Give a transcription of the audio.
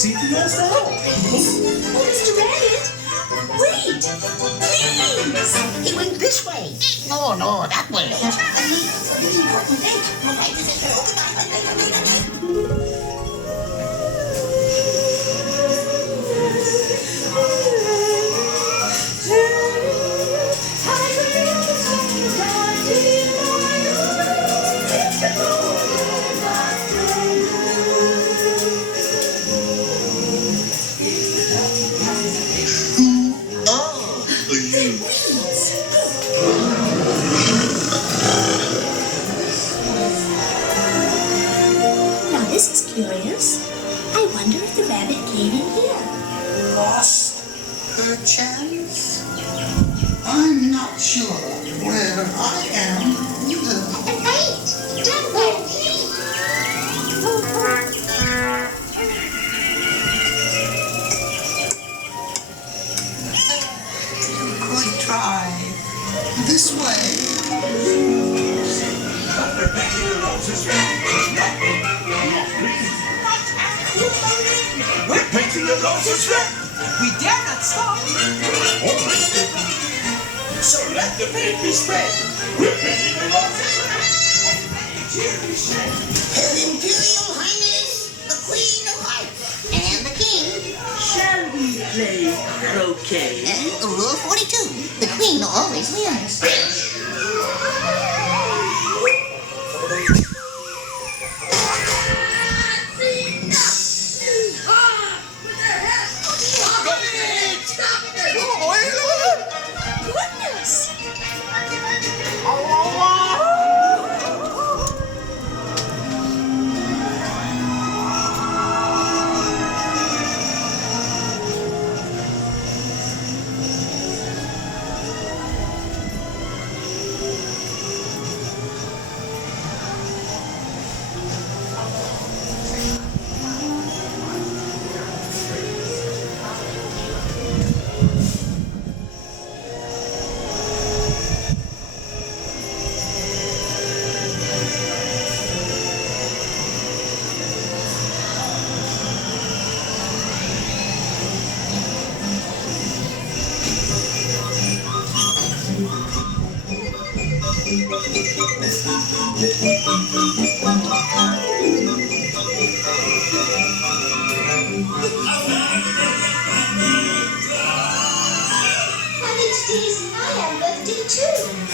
See for yourself. Oh, Mr. Rabbit, wait, please. He went this way. No, that way. Now this is curious. I wonder if the rabbit came in here. Lost, perchance? I'm not sure where I am either. Good try. This way. We're painting the roses red. We dare not stop. So let the paint be spread. We're painting the roses red. Her Imperial Highness, the Queen of Hearts, and the King. Shall we play croquet? Rule 42, the Queen always wins. Goodness! Happy today's I have birthday too.